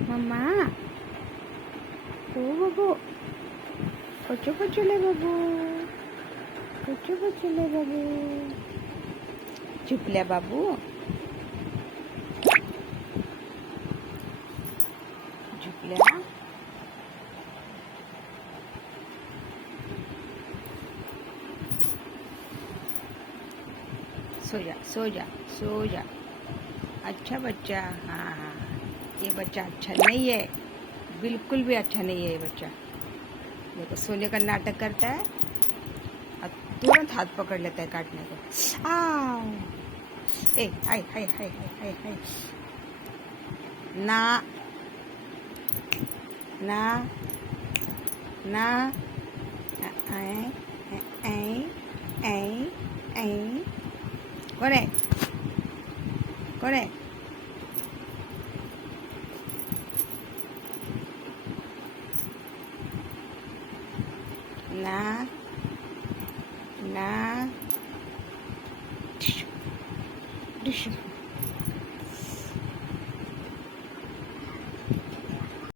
मम्मा ओ बाबू पचू पचूले बाबू पचू पचूले बाबू चुपल्या बाबू झुपल्या सो जा सो जा सो जा। अच्छा बच्चा, हाँ हाँ, ये बच्चा अच्छा नहीं है, बिल्कुल भी अच्छा नहीं है ये बच्चा। देखो सोने का नाटक करता है और तुरंत हाथ पकड़ लेता है काटने को। आओ ए हाय हाय हाय हाय हाय ना ना ना ऐ ऐ ऐ ऐ कोण आहे कोण आहे ना ना डिश डिश